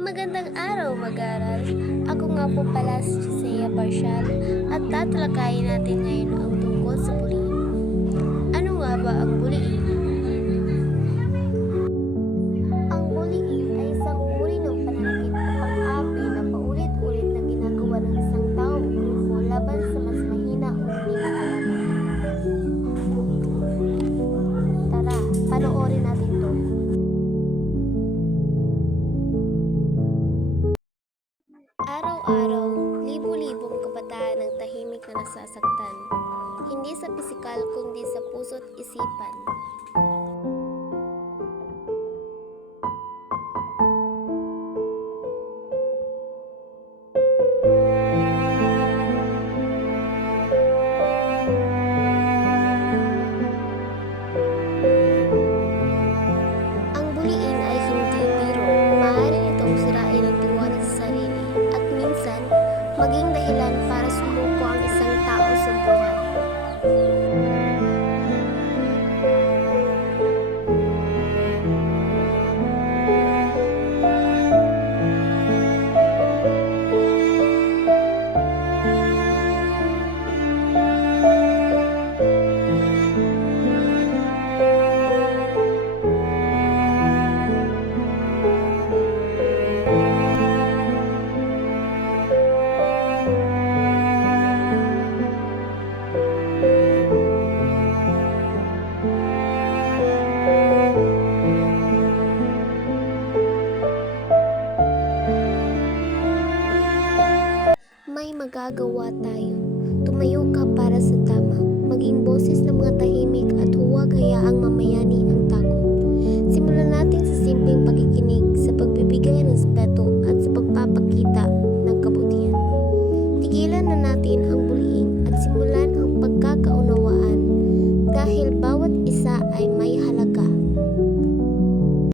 Magandang araw, mag-aral. Ako nga po pala si Gisea Barcial at tatalakayin natin ngayon ang tungkol sa bullying. Araw-araw, libo-libong kabataan ang tahimik na nasasaktan. Hindi sa pisikal kundi sa puso't isipan. Maging may magagawa tayo. Tumayo ka para sa tama. Maging boses ng mga tahimik at huwag hayaang mamayani ang takot. Simulan natin sa simpleng pakikinig, sa pagbibigay ng respeto at sa pagpapakita ng kabutihan. Tigilan na natin ang